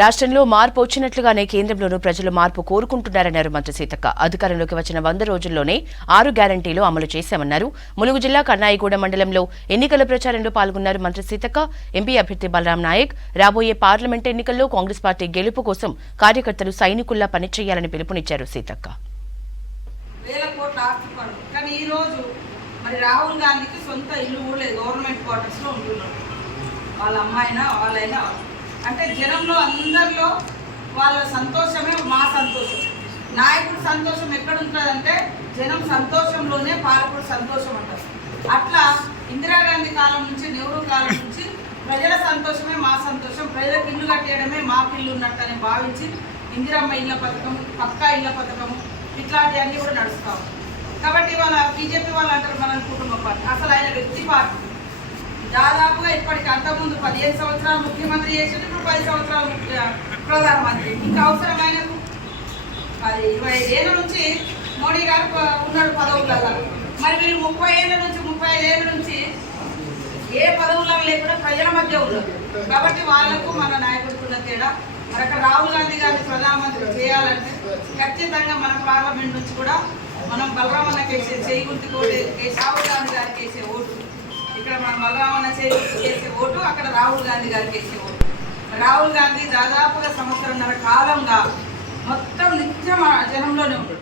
రాష్ట్రంలో మార్పు వచ్చినట్లుగానే కేంద్రంలోనూ ప్రజలు మార్పు కోరుకుంటున్నారన్నారు మంత్రి సీతక్క. అధికారంలోకి వచ్చిన 100 రోజుల్లోనే 6 గ్యారంటీలు అమలు చేశామన్నారు. ములుగు జిల్లా కన్నాయిగూడ మండలంలో ఎన్నికల ప్రచారంలో పాల్గొన్నారు మంత్రి సీతక్క. ఎంపీ అభ్యర్థి బలరాం నాయక్ రాబోయే పార్లమెంట్ ఎన్నికల్లో కాంగ్రెస్ పార్టీ గెలుపు కోసం కార్యకర్తలు సైనికుల్లా పనిచేయాలని పిలుపునిచ్చారు సీతక్క. రాహుల్ గాంధీకి సొంత ఇల్లు కూడా లేదు, గవర్నమెంట్ క్వార్టర్స్ లో ఉంటున్నారు. వాళ్ళ అమ్మాయినా వాళ్ళైనా అంటే జనంలో అందరిలో వాళ్ళ సంతోషమే మా సంతోషం. నాయకుడు సంతోషం ఎక్కడ ఉంటుందంటే జనం సంతోషంలోనే పాలకుడు సంతోషం అంటారు. అట్లా ఇందిరాగాంధీ కాలం నుంచి నెహ్రూ కాలం నుంచి ప్రజల సంతోషమే మా సంతోషం, ప్రజలకు ఇల్లు కట్టేయడమే మా పిల్లు ఉన్నట్టని భావించి ఇందిరమ్మ ఇళ్ల పథకం, పక్కా ఇళ్ల పథకము ఇట్లాంటివన్నీ కూడా నడుస్తాం. కాబట్టి వాళ్ళ బీజేపీ వాళ్ళు అంటారు మన కుటుంబ పార్టీ, అసలు ఆయన వ్యక్తి పార్టీ. దాదాపుగా ఇప్పటికి అంతకుముందు 15 సంవత్సరాలు ముఖ్యమంత్రి చేసింది, ఇప్పుడు 10 సంవత్సరాలు ప్రధానమంత్రి. ఇంకా అవసరమైన 25 ఏళ్ళ నుంచి మోడీ గారు ఉన్నాడు పదవులలో. మరి వీళ్ళు 30 ఏళ్ళ నుంచి 35 ఏళ్ళ నుంచి ఏ పదవులలో లేకుండా ప్రజల మధ్య ఉన్నారు. కాబట్టి వాళ్లకు మన నాయకుడికి ఉన్న తేడా. మరి అక్కడ రాహుల్ గాంధీ గారిని ప్రధానమంత్రి చేయాలంటే ఖచ్చితంగా మన పార్లమెంట్ నుంచి కూడా మనం బలరామన్నకి వేసే చేయి గుర్తు కోటి రాహుల్ గాంధీ గారికి వేసే ఓటు, ఇక్కడ మనం బలరామన్న చేయి చేసే ఓటు, అక్కడ రాహుల్ గాంధీ గారికి వేసే ఓటు. రాహుల్ గాంధీ దాదాపుగా 1.5 సంవత్సరాల కాలంగా మొత్తం నిత్యం జనంలోనే ఉంటాడు.